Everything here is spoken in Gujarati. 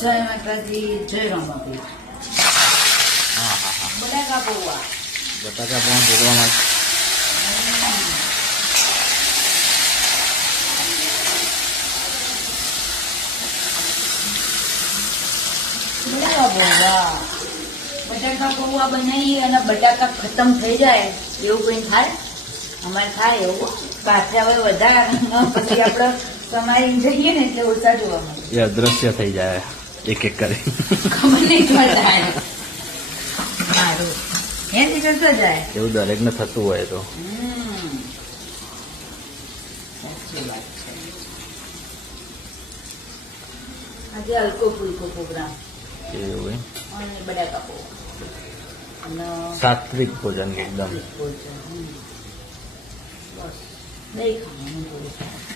જય માતાજી, જય રમાપી. હા હા હા બટાકા પૌવા. બટાકા પણ જોડવામાં બટાકા પૌવા બનાવીએ અને બટાકા ખતમ થઈ જાય એવું કઈ થાય? અમારે થાય એવું. પાછા હવે વધારે પછી આપડે સમાઈ જઈએ ને એટલે ઓછા જોવા મળે. એ અદ્રશ્ય થઈ જાય એક એક કરી. ખબર નહીં થાય. સારું એથી કરતો જાય એવું દરેકને થતું હોય તો. સાચી વાત છે. આજે હલકો ફૂલકો પ્રોગ્રામ એવું એમ. અને બટાકા પૌવા અને સાત્વિક ભોજન એકદમ. ભોજન. બસ દહીં ખાવાનું થોડું.